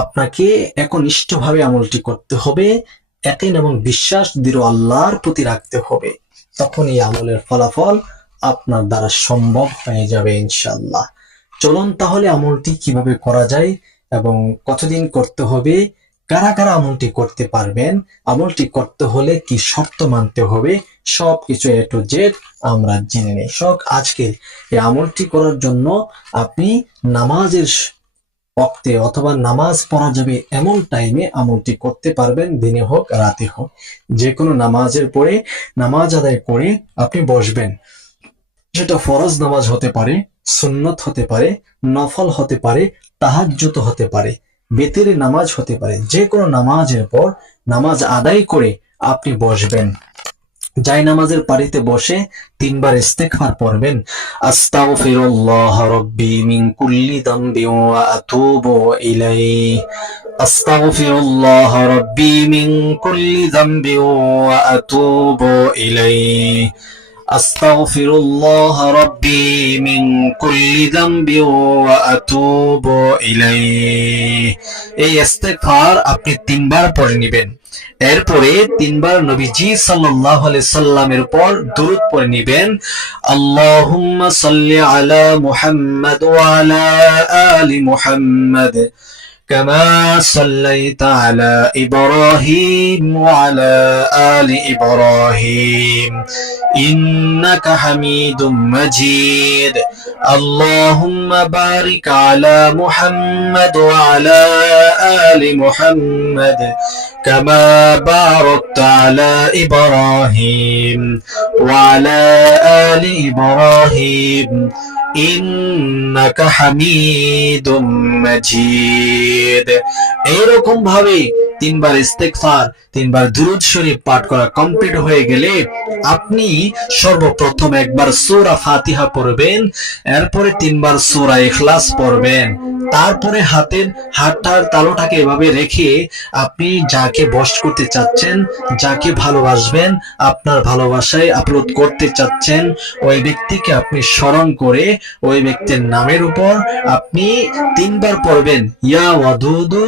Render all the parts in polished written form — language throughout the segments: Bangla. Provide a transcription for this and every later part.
আপনাকে একনিষ্ঠভাবে আমলটি করতে হবে, ইয়াকিন এবং বিশ্বাস দৃঢ় আল্লাহর প্রতি রাখতে হবে। তখন এই আমলের ফলাফল আপনার দ্বারা সম্ভব হয়ে যাবে ইনশাআল্লাহ। চলুন তাহলে আমলটি কিভাবে করা যায় এবং কতদিন করতে হবে, কারা কারা আমলটি করতে পারবেন, আমলটি করতে হলে কি শর্ত মানতে হবে, সবকিছু A to Z আমরা জেনে নেই। আজকে এই আমলটি করার জন্য আপনি নামাজের ওয়াক্তে অথবা নামাজ পড়া যাবে এমন টাইমে আমলটি করতে পারবেন, দিনে হোক রাতে হোক। যে কোনো নামাজের পরে নামাজ আদায় করে আপনি বসবেন। সেটা ফরজ নামাজ হতে পারে, সুন্নত হতে পারে, নফল হতে পারে, তাহাজ্জুদ হতে পারে, বেতের নামাজ হতে পারে। যে কোনো নামাজের পর নামাজ আদায় করে আপনি বসবেন। যাই নামাজের পারিতে বসে 3 বার ইস্তেগফার পড়বেন। আস্তাগফিরুল্লাহ রাব্বি মিন কুল্লি যামবি ওয়া আতুবু ইলাইহি। আস্তাগফিরুল্লাহ রাব্বি মিন কুল্লি যামবি ওয়া আতুবু ইলাইহি। আস্তাগফিরুল্লাহ রাব্বি মিন কুল্লি যামবি ওয়া আতুবু ইলাইহি। এই ইস্তেগফার আপনি 3 বার পড়ে নেবেন। এরপরে 3 বার নবীজি সাল্লাল্লাহু আলাইহি সাল্লামের উপর দরুদ পড়ে নেবেন। আল্লাহুম্মা সাল্লি আলা মুহাম্মাদ ওয়া আলা আলি মুহাম্মাদ كما صليت على إبراهيم وعلى آل إبراهيم إنك حميد مجيد اللهم بارك على محمد وعلى آل محمد كما باركت على إبراهيم وعلى آل إبراهيم إنك حميد مجيد। এইরকম ভাবে 3 বার ইস্তেগফার, 3 বার দুরূদ শরীফ পাঠ করা কমপ্লিট হয়ে গেলে আপনি সর্বপ্রথম একবার সূরা ফাতিহা পড়বেন, এরপরে 3 বার সূরা ইখলাস পড়বেন। তারপরে হাতটার তালুটাকে এভাবে রেখে আপনি যাকে বশ করতে চাচ্ছেন, যাকে ভালোবাসবেন, আপনার ভালোবাসায় আপলোড করতে চাচ্ছেন, ওই ব্যক্তিকে আপনি স্মরণ করে ওই ব্যক্তির নামের উপর আপনি 3 বার পড়বেন, ইয়া ওয়াদুদু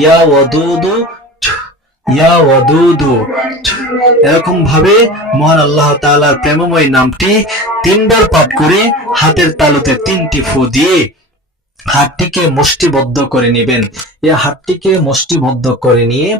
ইয়া ওয়াদুদু ইয়া ওয়াদুদু। এরকম ভাবে মহান আল্লাহ তাআলার প্রেমময় নামটি 3 বার পাঠ করে হাতের তালুতে 3টি ফু দিয়ে হাতটিকে মুষ্টিবদ্ধ করে নেবেন। এই হাতটিকে মুষ্টিবদ্ধ করে নিয়ে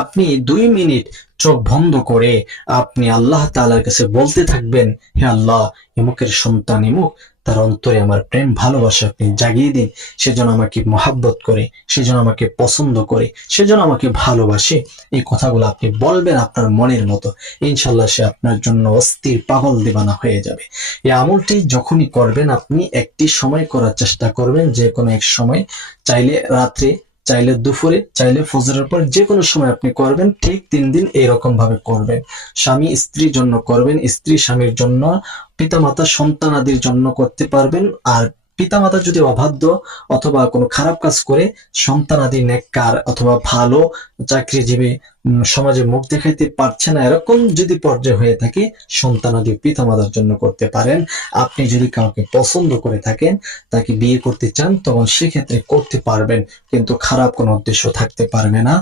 আপনি 2 মিনিট চোখ বন্ধ করে আপনি আল্লাহ তাআলার কাছে বলতে থাকবেন, হে আল্লাহ, ইমুকের সন্তান ইমুক, তার অন্তরে আমার প্রেম ভালোবাসা আপনি জাগিয়ে দিন। সেজন্য আমাকে মহাব্বত করে, সেজন্য আমাকে পছন্দ করে, সেজন্য আমাকে ভালোবাসে। এই কথাগুলো আপনি বলবেন আপনার মনের মতো। ইনশাআল্লাহ সে আপনার জন্য অস্থির পাগল দিবানা হয়ে যাবে। এই আমলটি যখনই করবেন আপনি একটি সময় করার চেষ্টা করবেন, যে কোনো এক সময়, চাইলে রাত্রে, চাইলে দুপুরে, চাইলে ফজরের পর, যে কোনো সময় আপনি করবেন। ঠিক 3 দিন এইরকম ভাবে করবেন। স্বামী স্ত্রীর জন্য করবেন, স্ত্রী স্বামীর জন্য, পিতামাতা সন্তানাদির জন্য করতে পারবেন। আর পিতামাতা যদি অবাধ্য অথবা কোনো খারাপ কাজ করে, সন্তানাদি নেককার অথবা ভালো চাকরিজীবী, সমাজে মুখ দেখাইতে পারছে না, এরকম যদি পর্যায়ে হয়ে থাকে, সন্তানাদি পিতামাতার জন্য করতে পারেন। আপনি যদি কাউকে পছন্দ করে থাকেন, তাকে বিয়ে করতে চান, তখন সেক্ষেত্রে করতে পারবেন, কিন্তু খারাপ কোনো উদ্দেশ্য থাকতে পারবে না।